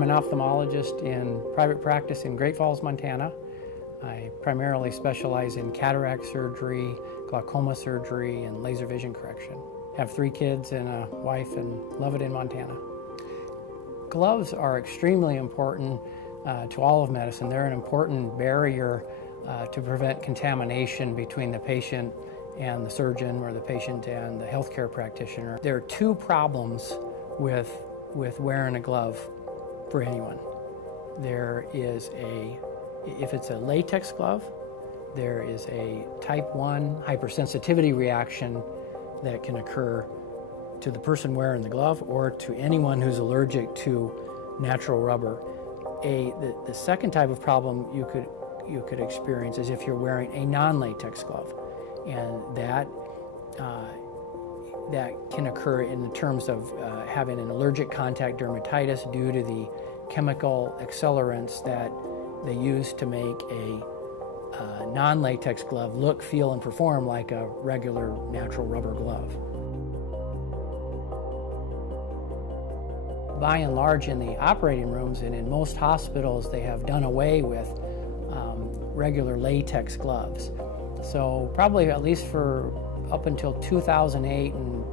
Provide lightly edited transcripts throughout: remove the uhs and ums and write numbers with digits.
I'm an ophthalmologist in private practice in Great Falls, Montana. I primarily specialize in cataract surgery, glaucoma surgery, and laser vision correction. I have 3 kids and a wife and love it in Montana. Gloves are extremely important to all of medicine. They're an important barrier to prevent contamination between the patient and the surgeon, or the patient and the healthcare practitioner. There are 2 problems with wearing a glove for anyone. There is if it's a latex glove, there is a type 1 hypersensitivity reaction that can occur to the person wearing the glove or to anyone who's allergic to natural rubber. The second type of problem you could experience is if you're wearing a non-latex glove, and that can occur in terms of having an allergic contact dermatitis due to the chemical accelerants that they use to make a non-latex glove look, feel, and perform like a regular natural rubber glove. By and large, in the operating rooms and in most hospitals, they have done away with regular latex gloves. So probably at least for up until 2008 and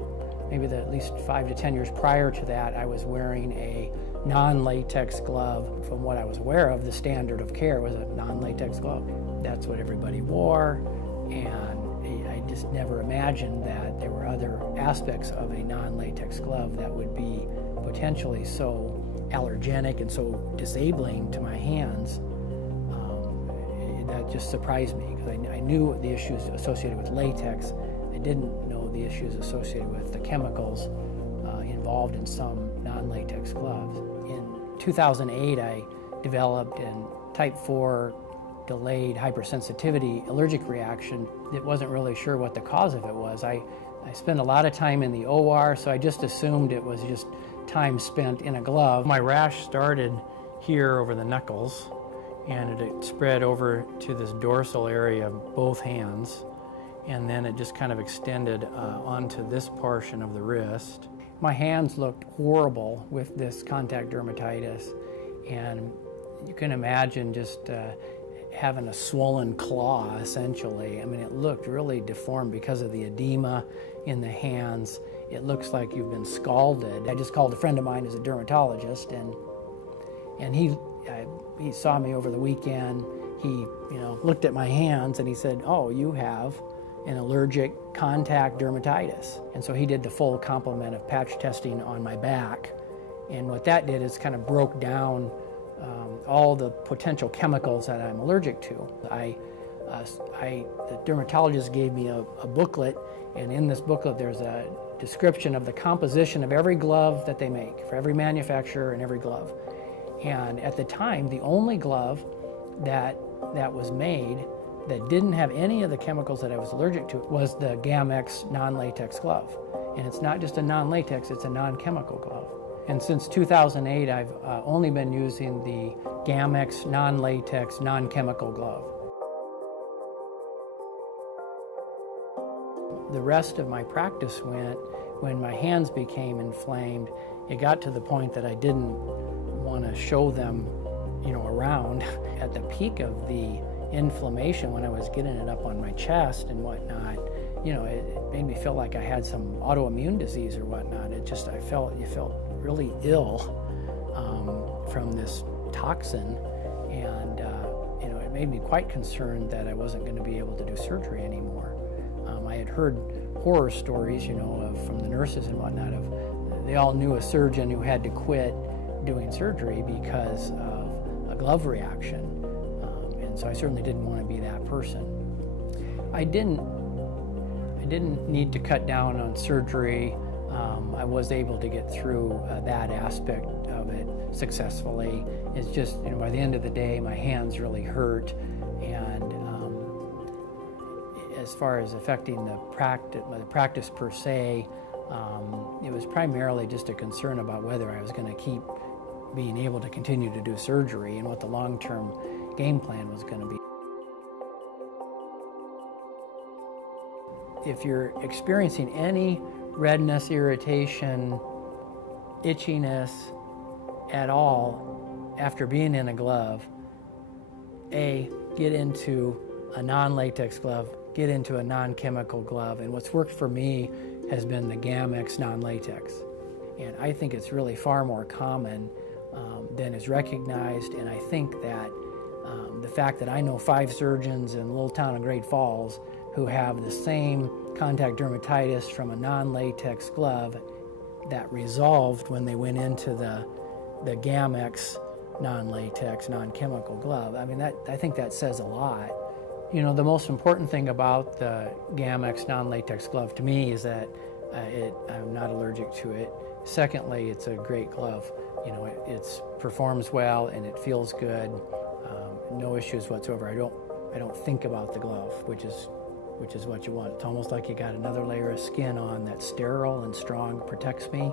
maybe at least 5 to 10 years prior to that, I was wearing a non-latex glove. From what I was aware of, the standard of care was a non-latex glove. That's what everybody wore, and I just never imagined that there were other aspects of a non-latex glove that would be potentially so allergenic and so disabling to my hands. That just surprised me, because I knew the issues associated with latex. I didn't know the issues associated with the chemicals involved in some non-latex gloves. In 2008, I developed a type 4 delayed hypersensitivity allergic reaction. It wasn't really sure what the cause of it was. I spent a lot of time in the OR, so I just assumed it was just time spent in a glove. My rash started here over the knuckles, and it spread over to this dorsal area of both hands, and then it just kind of extended onto this portion of the wrist. My hands looked horrible with this contact dermatitis, and you can imagine just having a swollen claw, essentially. I mean, it looked really deformed because of the edema in the hands. It looks like you've been scalded. I just called a friend of mine who's a dermatologist, and he saw me over the weekend. He looked at my hands and he said, "Oh, you have an allergic contact dermatitis." And so he did the full complement of patch testing on my back. And what that did is kind of broke down all the potential chemicals that I'm allergic to. The dermatologist gave me a booklet, and in this booklet there's a description of the composition of every glove that they make, for every manufacturer and every glove. And at the time, the only glove that was made that didn't have any of the chemicals that I was allergic to was the Gamex non-latex glove. And it's not just a non-latex, it's a non-chemical glove. And since 2008, I've only been using the Gamex non-latex, non-chemical glove. The rest of my practice went when my hands became inflamed. It got to the point that I didn't want to show them, around. At the peak of the inflammation, when I was getting it up on my chest and whatnot, it made me feel like I had some autoimmune disease or whatnot. You felt really ill from this toxin, and it made me quite concerned that I wasn't going to be able to do surgery anymore. I had heard horror stories, from the nurses and whatnot, they all knew a surgeon who had to quit doing surgery because of a glove reaction, and so I certainly didn't want to be that person. I didn't need to cut down on surgery. I was able to get through that aspect of it successfully. It's just, by the end of the day, my hands really hurt, and as far as affecting the practice per se, it was primarily just a concern about whether I was going to keep being able to continue to do surgery and what the long-term game plan was going to be. If you're experiencing any redness, irritation, itchiness, at all, after being in a glove, get into a non-latex glove, get into a non-chemical glove. And what's worked for me has been the Gamex non-latex. And I think it's really far more common than is recognized. And I think that the fact that I know 5 surgeons in the little town of Great Falls who have the same contact dermatitis from a non-latex glove that resolved when they went into the Gamex non-latex, non-chemical glove. I mean, I think that says a lot. You know, the most important thing about the Gamex non-latex glove to me is that I'm not allergic to it. Secondly, it's a great glove. You know, it performs well and it feels good. No issues whatsoever. I don't think about the glove, which is what you want. It's almost like you got another layer of skin on that's sterile and strong, protects me.